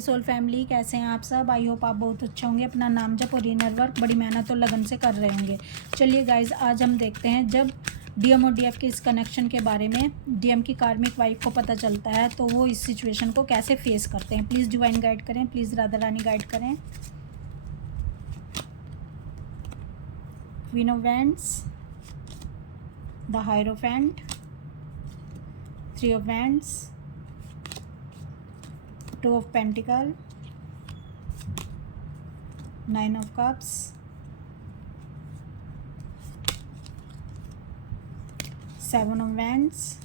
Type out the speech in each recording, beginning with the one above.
Soul family, कैसे हैं आप सब? आई होप आप बहुत अच्छे होंगे। अपना नाम जप और इनर वर्क बड़ी मेहनत और लगन से कर रहे होंगे। चलिए गाइज, आज हम देखते हैं जब डीएम और डीएफ के इस कनेक्शन के बारे में डीएम की कार्मिक वाइफ को पता चलता है तो वो इस सिचुएशन को कैसे फेस करते हैं। प्लीज़ डिवाइन गाइड करें, प्लीज़ राधा रानी गाइड करें। Queen of wands, the hierophant, three of wands, two of pentacle, nine of cups, seven of wands,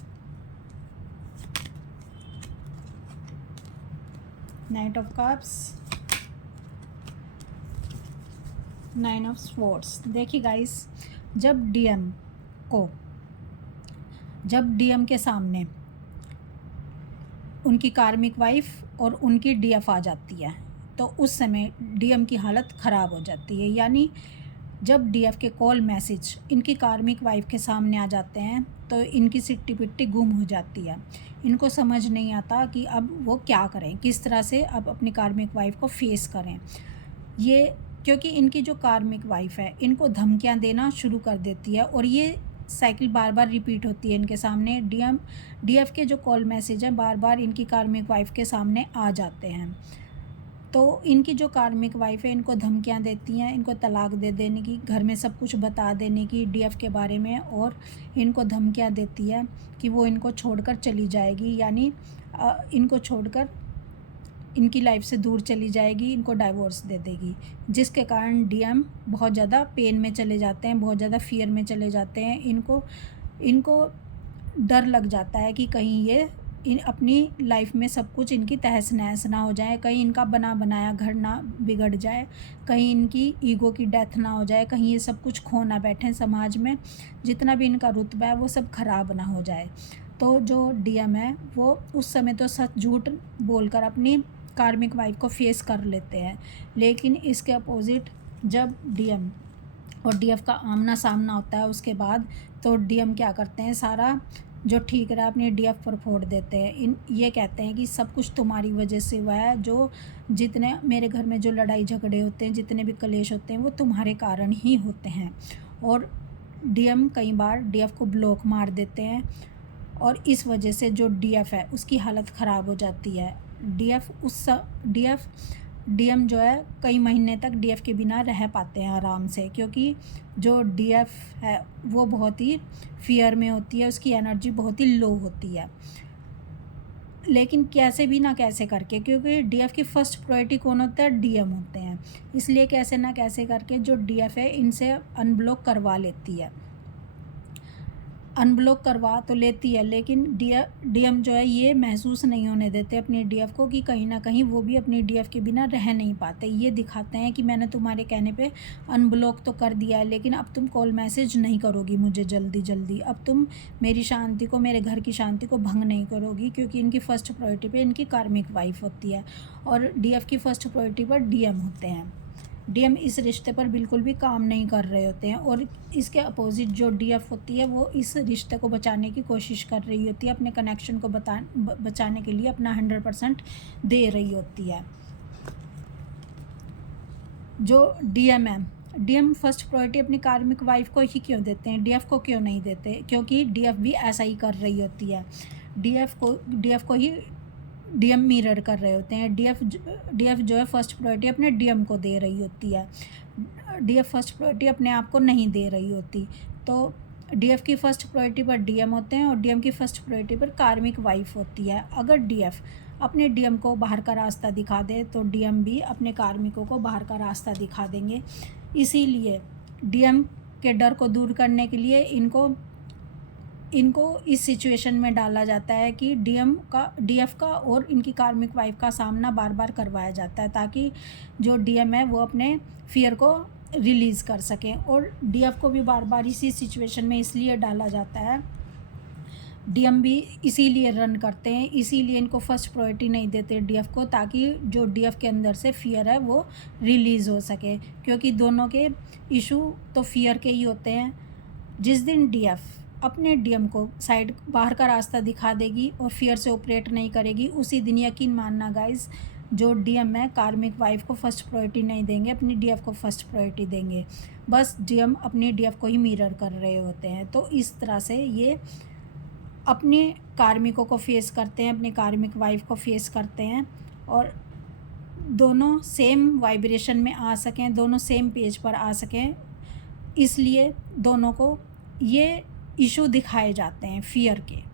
night of cups, nine of swords. देखिए गाइस, जब DM के सामने उनकी कार्मिक वाइफ और उनकी डीएफ आ जाती है तो उस समय डीएम की हालत ख़राब हो जाती है। यानी जब डीएफ के कॉल मैसेज इनकी कार्मिक वाइफ के सामने आ जाते हैं तो इनकी सिट्टी पिट्टी गुम हो जाती है। इनको समझ नहीं आता कि अब वो क्या करें, किस तरह से अब अपनी कार्मिक वाइफ को फेस करें। ये क्योंकि इनकी जो कार्मिक वाइफ है इनको धमकियां देना शुरू कर देती है और ये साइकिल बार बार रिपीट होती है इनके सामने। डीएफ के जो कॉल मैसेज हैं बार बार इनकी कार्मिक वाइफ के सामने आ जाते हैं। तो इनकी जो कार्मिक वाइफ है इनको धमकियां देती हैं, इनको तलाक दे देने की, घर में सब कुछ बता देने की डीएफ के बारे में, और इनको धमकियां देती है कि वो इनको छोड़कर चली जाएगी। यानी इनको छोड़कर इनकी लाइफ से दूर चली जाएगी, इनको डाइवोर्स दे देगी, जिसके कारण डीएम बहुत ज़्यादा पेन में चले जाते हैं, बहुत ज़्यादा फियर में चले जाते हैं। इनको डर लग जाता है कि कहीं ये अपनी लाइफ में सब कुछ इनकी तहस नहस ना हो जाए, कहीं इनका बना बनाया घर ना बिगड़ जाए, कहीं इनकी ईगो की डेथ ना हो जाए, कहीं ये सब कुछ खो ना बैठे, समाज में जितना भी इनका रुतबा है वो सब खराब ना हो जाए। तो जो डीएम है वो उस समय तो सच झूठ बोलकर अपनी कार्मिक वाइफ को फेस कर लेते हैं, लेकिन इसके अपोजिट जब डीएम और डीएफ का आमना सामना होता है उसके बाद तो डीएम क्या करते हैं, सारा जो ठीक रहा अपने डीएफ पर फोड़ देते हैं। ये कहते हैं कि सब कुछ तुम्हारी वजह से हुआ है, जो जितने मेरे घर में जो लड़ाई झगड़े होते हैं, जितने भी कलेश होते हैं वो तुम्हारे कारण ही होते हैं। और डीएम कई बार डीएफ को ब्लॉक मार देते हैं और इस वजह से जो डीएफ है उसकी हालत ख़राब हो जाती है। डीएम जो है कई महीने तक डीएफ के बिना रह पाते हैं आराम से, क्योंकि जो डीएफ है वो बहुत ही फियर में होती है, उसकी एनर्जी बहुत ही लो होती है। लेकिन कैसे भी ना कैसे करके, क्योंकि डीएफ की फर्स्ट प्रायोरिटी कौन होता है, डीएम होते हैं, इसलिए कैसे ना कैसे करके जो डीएफ है इनसे अनब्लॉक करवा लेती है। अनब्लॉक करवा तो लेती है, लेकिन डीएम जो है ये महसूस नहीं होने देते अपनी डीएफ को कि कहीं ना कहीं वो भी अपनी डीएफ के बिना रह नहीं पाते। ये दिखाते हैं कि मैंने तुम्हारे कहने पे अनब्लॉक तो कर दिया है, लेकिन अब तुम कॉल मैसेज नहीं करोगी मुझे जल्दी, अब तुम मेरी शांति को, मेरे घर की शांति को भंग नहीं करोगी, क्योंकि इनकी फ़र्स्ट प्रायोरिटी पे इनकी कार्मिक वाइफ होती है और डीएफ की फ़र्स्ट प्रायोरिटी पर डीएम होते हैं। डीएम इस रिश्ते पर बिल्कुल भी काम नहीं कर रहे होते हैं और इसके अपोजिट जो डीएफ होती है वो इस रिश्ते को बचाने की कोशिश कर रही होती है, अपने कनेक्शन को बचाने के लिए अपना 100% दे रही होती है। जो डीएम है, डीएम फर्स्ट प्रायोरिटी अपनी कार्मिक वाइफ को ही क्यों देते हैं, डीएफ को क्यों नहीं देते? क्योंकि डीएफ भी ऐसा ही कर रही होती है। डीएफ को ही डीएम मिरर कर रहे होते हैं। डीएफ जो है फर्स्ट प्रायोरिटी अपने डीएम को दे रही होती है, डीएफ फर्स्ट प्रायोरिटी अपने आप को नहीं दे रही होती। तो डीएफ की फ़र्स्ट प्रायोरिटी पर डीएम होते हैं और डीएम की फ़र्स्ट प्रायोरिटी पर कार्मिक वाइफ होती है। अगर डीएफ अपने डीएम को बाहर का रास्ता दिखा दे तो डीएम भी अपने कार्मिकों को बाहर का रास्ता दिखा देंगे। इसीलिए डीएम के डर को दूर करने के लिए इनको इस सिचुएशन में डाला जाता है कि डीएफ का और इनकी कार्मिक वाइफ का सामना बार बार करवाया जाता है, ताकि जो डीएम है वो अपने फियर को रिलीज़ कर सकें। और डीएफ को भी बार बार इसी सिचुएशन में इसलिए डाला जाता है, डीएम भी इसीलिए रन करते हैं, इसीलिए इनको फर्स्ट प्रायोरिटी नहीं देते डीएफ को, ताकि जो डीएफ के अंदर से फियर है वो रिलीज़ हो सके, क्योंकि दोनों के इशू तो फियर के ही होते हैं। जिस दिन डीएफ अपने डीएम को बाहर का रास्ता दिखा देगी और फियर से ऑपरेट नहीं करेगी, उसी दिन यकीन मानना गाइस जो डीएम है कार्मिक वाइफ को फर्स्ट प्रायोरिटी नहीं देंगे, अपनी डीएफ को फर्स्ट प्रायोरिटी देंगे, बस डीएम अपनी डीएफ को ही मिरर कर रहे होते हैं। तो इस तरह से ये अपने कार्मिकों को फेस करते हैं, अपनी कार्मिक वाइफ को फेस करते हैं, और दोनों सेम वाइब्रेशन में आ सकें, दोनों सेम पेज पर आ सकें, इसलिए दोनों को ये इशू दिखाए जाते हैं फियर के।